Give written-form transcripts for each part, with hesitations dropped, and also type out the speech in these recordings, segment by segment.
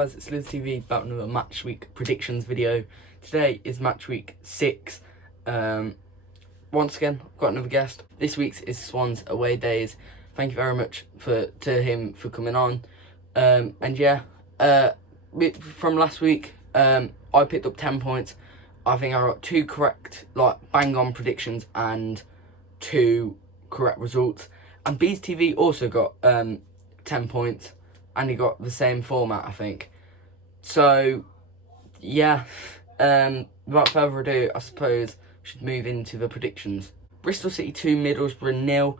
guys, it's Liz TV back with another match week predictions video. Today is match week 6. Once again, I've got another guest. This week's is Swans away days. Thank you very much to him for coming on. From last week, I picked up 10 points. I think I got 2 correct, bang on predictions and 2 correct results. And Bees TV also got 10 points. And he got the same format, I think. So, yeah. Without further ado, I suppose we should move into the predictions. Bristol City 2, Middlesbrough 0.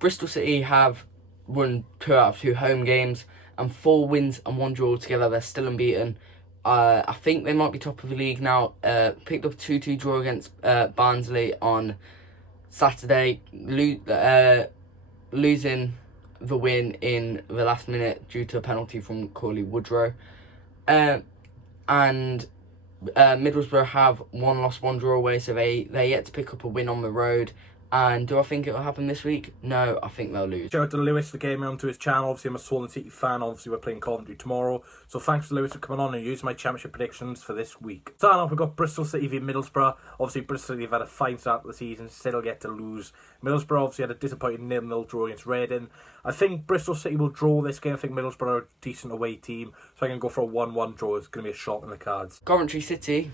Bristol City have won 2 out of 2 home games. And 4 wins and 1 draw together. They're still unbeaten. I think they might be top of the league now. Picked up a 2-2 draw against Barnsley on Saturday. Losing the win in the last minute due to a penalty from Corley Woodrow. And Middlesbrough have 1 loss, 1 draw away, so they're yet to pick up a win on the road. And do I think it'll happen this week? No, I think they'll lose. Shout out to Lewis for getting me onto his channel. Obviously, I'm a Swans City fan. Obviously, we're playing Coventry tomorrow. So thanks to Lewis for coming on and using my championship predictions for this week. Starting off, we've got Bristol City v Middlesbrough. Obviously, Bristol City have had a fine start to the season, still get to lose. Middlesbrough obviously had a disappointing 0-0 draw against Reading. I think Bristol City will draw this game. I think Middlesbrough are a decent away team. So I'm going to go for a 1-1 draw. It's going to be a shot in the cards. Coventry City,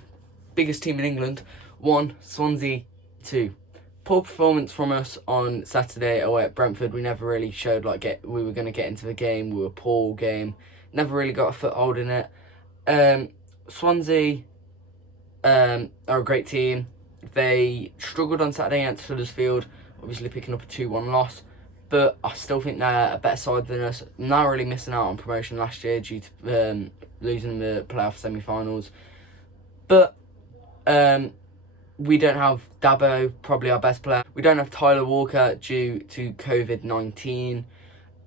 biggest team in England, 1, Swansea 2. Poor performance from us on Saturday away at Brentford. We never really showed we were going to get into the game. We were a poor game. Never really got a foothold in it. Swansea are a great team. They struggled on Saturday against Huddersfield, obviously picking up a 2-1 loss. But I still think they're a better side than us. Narrowly missing out on promotion last year due to losing the playoff semi-finals. But we don't have Dabo, probably our best player. We don't have Tyler Walker due to COVID-19.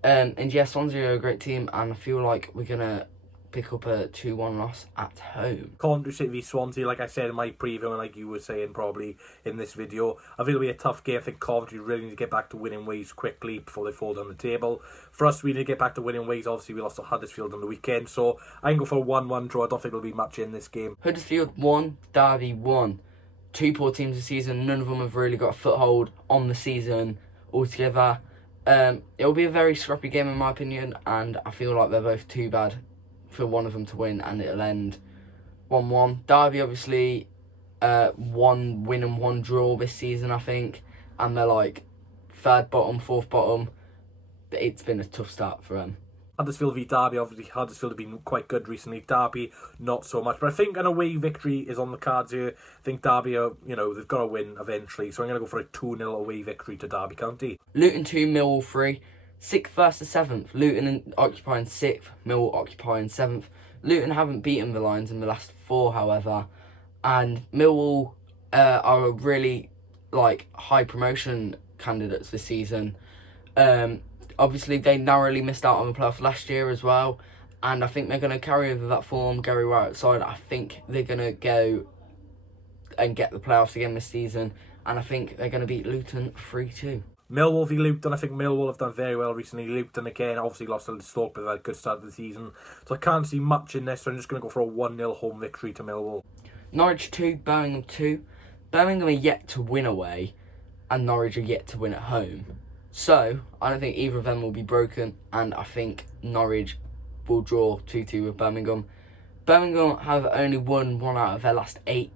And yeah, Swansea are a great team, and I feel like we're going to pick up a 2-1 loss at home. Coventry City v Swansea, like I said in my preview, and like you were saying probably in this video, I think it'll be a tough game. I think Coventry really need to get back to winning ways quickly before they fall down the table. For us, we need to get back to winning ways. Obviously, we lost to Huddersfield on the weekend, so I can go for a 1-1 draw. I don't think there'll be much in this game. Huddersfield 1, Derby 1. 2 poor teams this season. None of them have really got a foothold on the season altogether. It'll be a very scrappy game in my opinion, and I feel like they're both too bad for one of them to win, and it'll end 1-1. Derby obviously 1 win and 1 draw this season, I think, and they're 3rd bottom, 4th bottom. It's been a tough start for them. Huddersfield v Derby, obviously Huddersfield have been quite good recently. Derby, not so much. But I think an away victory is on the cards here. I think Derby are, they've got to win eventually. So I'm going to go for a 2-0 away victory to Derby County. Luton 2, Millwall 3. 6th versus 7th. Luton occupying 6th, Millwall occupying 7th. Luton haven't beaten the Lions in the last 4, however. And Millwall are really, high promotion candidates this season. Obviously, they narrowly missed out on the playoffs last year as well. And I think they're going to carry over that form. Gary Wright outside, I think they're going to go and get the playoffs again this season. And I think they're going to beat Luton 3-2. Millwall v Luton. I think Millwall have done very well recently. Luton again, obviously lost to Stoke, but they've had a good start to the season. So I can't see much in this. So I'm just going to go for a 1-0 home victory to Millwall. Norwich 2, Birmingham 2. Birmingham are yet to win away, and Norwich are yet to win at home. So, I don't think either of them will be broken, and I think Norwich will draw 2-2 with Birmingham. Birmingham have only won 1 out of their last 8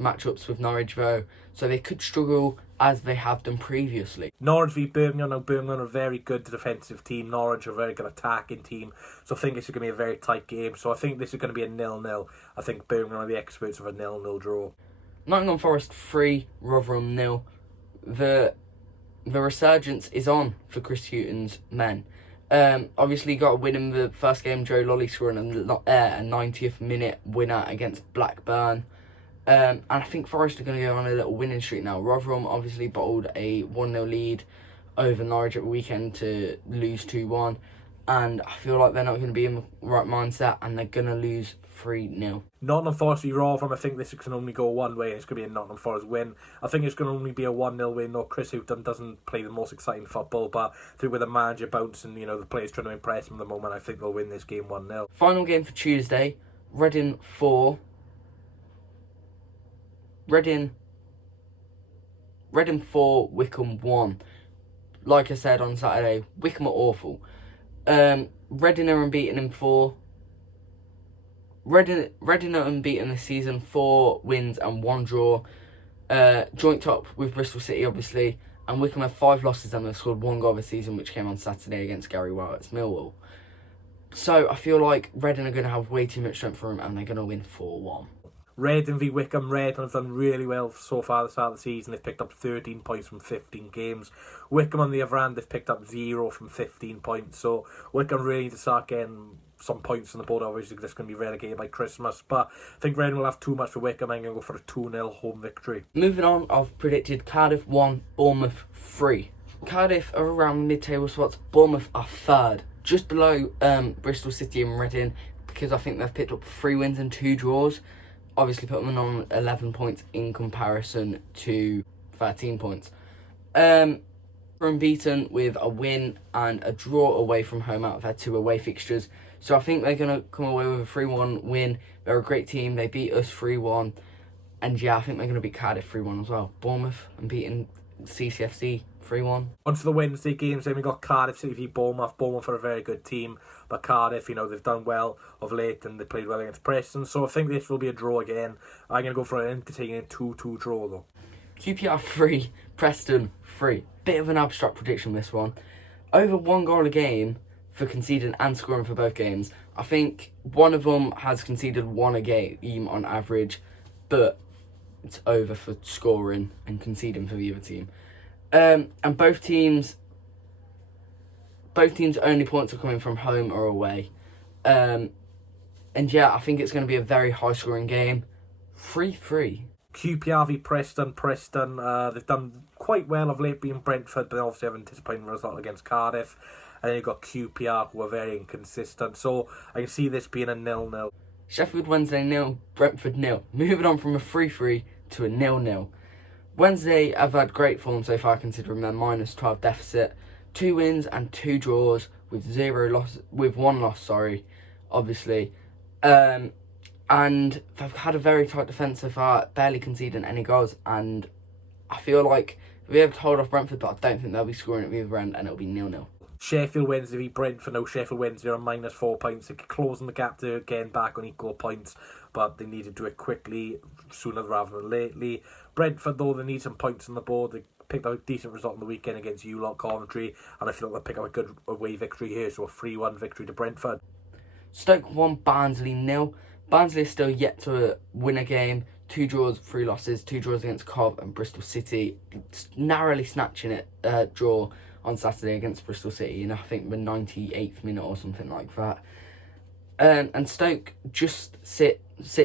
matchups with Norwich, though, so they could struggle as they have done previously. Norwich v Birmingham. Now, Birmingham are a very good defensive team. Norwich are a very good attacking team, so I think this is going to be a very tight game. So I think this is going to be a 0-0. I think Birmingham are the experts of a 0-0 draw. Nottingham Forest 3, Rotherham 0. The resurgence is on for Chris Hughton's men. Obviously, got a win in the first game. Joe Lolly scoring a 90th minute winner against Blackburn. And I think Forest are going to go on a little winning streak now. Rotherham obviously bottled a 1-0 lead over Norwich at the weekend to lose 2-1. and I feel like they're not going to be in the right mindset, and they're going to lose 3-0. Nottingham Forest v Rotherham, I think this can only go one way, and it's going to be a Nottingham Forest win. I think it's going to only be a 1-0 win. No, Chris Houghton doesn't play the most exciting football, but I think with the manager bouncing, the players trying to impress him at the moment, I think they'll win this game 1-0. Final game for Tuesday, Reading 4, Wycombe 1. Like I said on Saturday, Wycombe are awful. Reading are unbeaten in 4. Reading are unbeaten this season, 4 wins and 1 draw. Joint top with Bristol City, obviously. And Wycombe have 5 losses and they've scored 1 goal this season, which came on Saturday against Gary Wild's Millwall. So I feel like Reading are going to have way too much strength for them, and they're going to win 4-1. Reading v Wycombe. Reading have done really well so far at the start of the season. They've picked up 13 points from 15 games. Wycombe, on the other hand, they've picked up 0 from 15 points. So Wycombe really need to start getting some points on the board. Obviously, they're just going to be relegated by Christmas. But I think Reading will have too much for Wycombe. I'm going to go for a 2-0 home victory. Moving on, I've predicted Cardiff 1, Bournemouth 3. Cardiff are around mid-table spots. Bournemouth are 3rd, just below Bristol City and Reading, because I think they've picked up 3 wins and 2 draws. Obviously put them on 11 points in comparison to 13 points. They're unbeaten with a win and a draw away from home out of their 2 away fixtures. So I think they're going to come away with a 3-1 win. They're a great team. They beat us 3-1. And yeah, I think they're going to beat Cardiff 3-1 as well. Bournemouth unbeaten CCFC 3-1. On to the Wednesday games, then we got Cardiff City v Bournemouth. Bournemouth are a very good team, but Cardiff, they've done well of late and they played well against Preston. So I think this will be a draw again. I'm going to go for an entertaining 2-2 draw though. QPR 3, Preston 3. Bit of an abstract prediction, this one. Over 1 goal a game for conceding and scoring for both games. I think one of them has conceded 1 a game on average, but it's over for scoring and conceding for the other team. And both teams' only points are coming from home or away. And yeah, I think it's going to be a very high scoring game. 3-3. QPR v Preston. They've done quite well of late being Brentford, but obviously having a disappointing result against Cardiff. And then you've got QPR, who are very inconsistent. So I can see this being a 0-0. Sheffield Wednesday 0, Brentford 0. Moving on from a 3-3 to a 0-0. Wednesday have had great form so far, considering their -12 deficit. 2 wins and 2 draws with 1 loss, obviously. And they've had a very tight defence so far, barely conceding any goals. And I feel like they'll be able to hold off Brentford, but I don't think they'll be scoring at the other end, and it'll be 0-0. Sheffield Wednesday v Brentford. No, Sheffield Wednesday are on -4 points. They're closing the gap to getting back on equal points, but they need to do it quickly, sooner rather than lately. Brentford, though, they need some points on the board. They picked up a decent result on the weekend against Coventry, and I feel like they'll pick up a good away victory here, so a 3-1 victory to Brentford. Stoke 1, Barnsley 0. Barnsley are still yet to win a game. 2 draws, 3 losses. 2 draws against Cov and Bristol City, narrowly snatching it draw on Saturday against Bristol City in I think the 98th minute or something like that. And Stoke just sit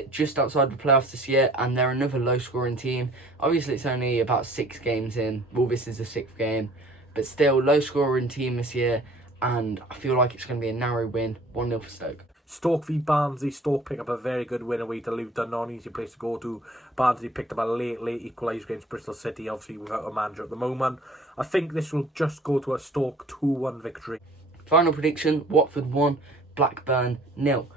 just outside the playoffs this year, and they're another low scoring team. Obviously it's only about 6 games in. Well, this is the 6th game, but still low scoring team this year, and I feel like it's going to be a narrow win, 1-0 for Stoke. Stoke v Barnsley. Stoke picked up a very good win away to Luton. Not an easy place to go to. Barnsley picked up a late equaliser against Bristol City, obviously without a manager at the moment. I think this will just go to a Stoke 2-1 victory. Final prediction, Watford 1, Blackburn 0.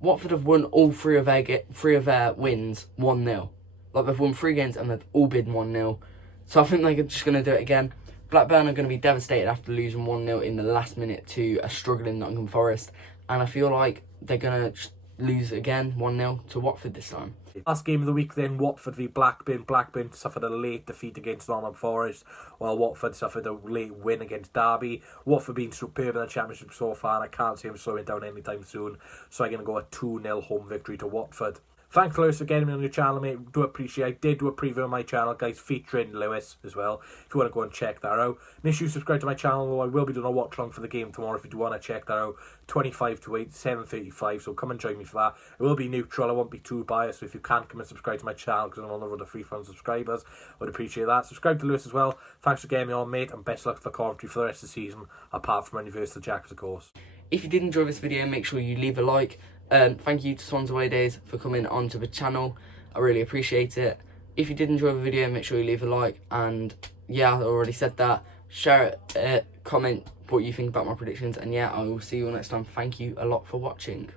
Watford have won all 3 of their wins 1-0. Like, they've won 3 games and they've all been 1-0. So I think they're just going to do it again. Blackburn are going to be devastated after losing 1-0 in the last minute to a struggling Nottingham Forest. And I feel like they're going to lose again 1-0 to Watford this time. Last game of the week then, Watford v Blackburn. Blackburn suffered a late defeat against Nottingham Forest, while Watford suffered a late win against Derby. Watford been superb in the Championship so far, and I can't see them slowing down anytime soon. So I'm going to go a 2-0 home victory to Watford. Thanks, Lewis, for getting me on your channel, mate. Do appreciate it. I did do a preview on my channel, guys, featuring Lewis as well. If you want to go and check that out. Make sure you subscribe to my channel, though. I will be doing a watch along for the game tomorrow if you do want to check that out. 25 to 8, 7:35, so come and join me for that. It will be neutral, I won't be too biased, so if you can, come and subscribe to my channel, because I'm on the road to 3,000 subscribers. I would appreciate that. Subscribe to Lewis as well. Thanks for getting me on, mate, and best luck for Coventry for the rest of the season, apart from any versus the Jacks, of course. If you did enjoy this video, make sure you leave a like. Thank you to Swans Away Days for coming onto the channel. I really appreciate it. If you did enjoy the video, make sure you leave a like. And yeah, I already said that. Share it, comment what you think about my predictions. And yeah, I will see you all next time. Thank you a lot for watching.